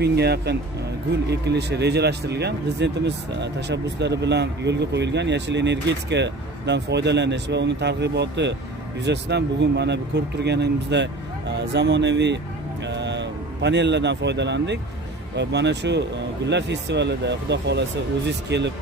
Mingga yaqin gul ekilishi rejalashtirilgan. Prezidentimiz tashabbuslari bilan yo'lga qo'yilgan yashil energetikadan foydalanish va uni targ'iboti yuzasidan bugun mana bu ko'rib turganimizda zamonaviy panellardan foydalandik va mana shu gullar festivalida xudo xolasa o'zingiz kelib